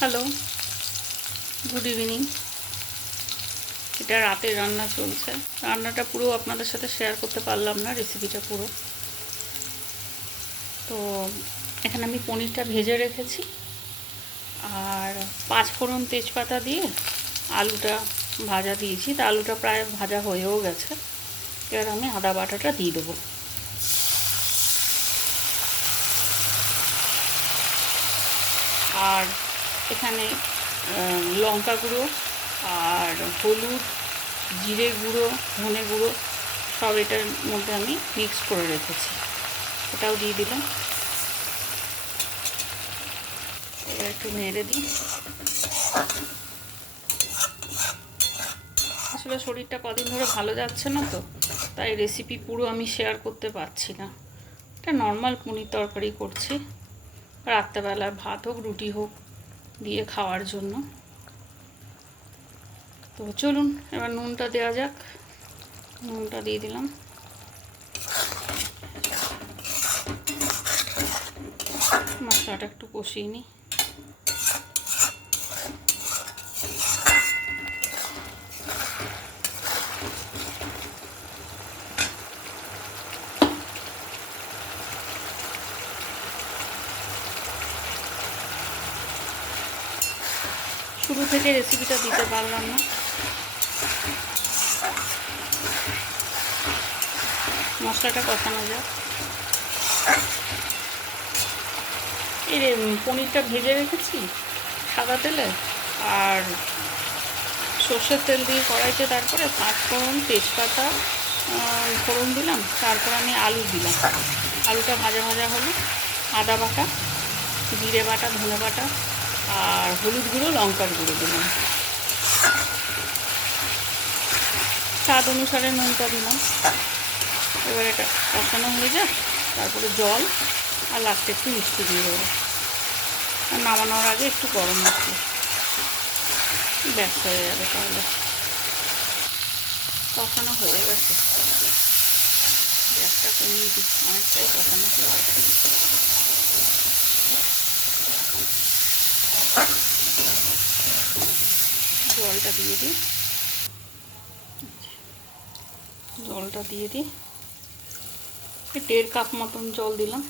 Hello, good evening. এটা রাতের রান্না চলছে। রান্নাটা পুরো আপনাদের সাথে শেয়ার করতে পারলাম না, রেসিপিটা পুরো। তো এখানে আমি পনিরটা ভেজে রেখেছি, আর 5 ফোড়ন তেজপাতা দিয়ে আলুটা ভাজা দিয়েছি। তা আলুটা প্রায় ভাজা হয়েও গেছে। এবার আমি আদা বাটাটা দিয়ে দেবো। আর এখানে লঙ্কা গুঁড়ো আর হলুদ, জিরে গুঁড়ো, ধনে গুঁড়ো সব এটার মধ্যে আমি মিক্স করে রেখেছি, এটাও দিয়ে দিলাম। এবার একটু নেড়ে দিই। আসলে শরীরটা কদিন ধরে ভালো যাচ্ছে না, তো তাই রেসিপি পুরো আমি শেয়ার করতে পারছি না। এটা নর্মাল পনির তরকারি করছি, রাত্রেবেলা ভাত হোক রুটি হোক দিয়ে খাওয়ার জন্য। তো চলুন এবার নুনটা দেওয়া যাক। নুনটা দিয়ে দিলাম। মশলাটা একটু কষিয়ে নিই। শুরু থেকে রেসিপিটা দিতে পারলাম না। মশলাটা কষানো যাক। এই পনিরটা ভেজে রেখেছি সাদা তেলে, আর সর্ষের তেল দিয়ে কড়াইতে তারপরে 5 ফোড়ন তেজপাতা ফোড়ন দিলাম, তারপর আমি আলু দিলাম। আলুটা ভাজা ভাজা হলো, আদা বাটা, জিরে বাটা, ধনে বাটা আর হলুদ গুঁড়ো, লঙ্কার গুঁড়ো দিলাম। স্বাদ অনুসারে নুনটা দিলাম। এবার এটা কষানো হয়ে যায়, তারপরে জল আর লাস্টে একটু মিষ্টি দিয়ে দেবো। আর নামানোর আগে একটু গরম মশলা, ব্যাস হয়ে যাবে। তাহলে কষানো হয়ে গেছে, গ্যাসটা কমিয়ে দিই, অনেকটাই কষানো হয়ে গেছে। জলটা দিয়ে দিই। জলটা দিয়ে দিই, 1.5 কাপ মতন জল দিলাম।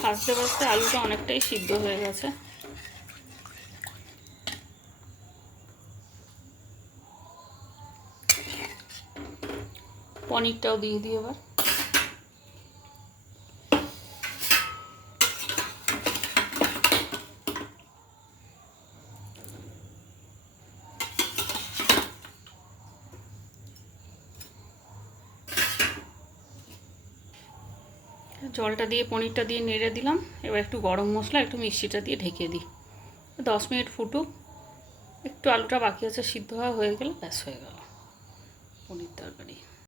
ভাজতে ভাজতে আলুটা অনেকটাই সিদ্ধ হয়ে গেছে। পনিরটাও দিয়ে দিই এবার। জলটা দিয়ে পনিরটা দিয়ে নেড়ে দিলাম। এবার একটু গরম মশলা, একটু মিষ্টিটা দিয়ে ঢেকে দিই। 10 মিনিট ফুটুক। একটু আলুটা বাকি আছে সিদ্ধ হয়ে গেলে ব্যাস হয়ে গেল পনির তরকারি।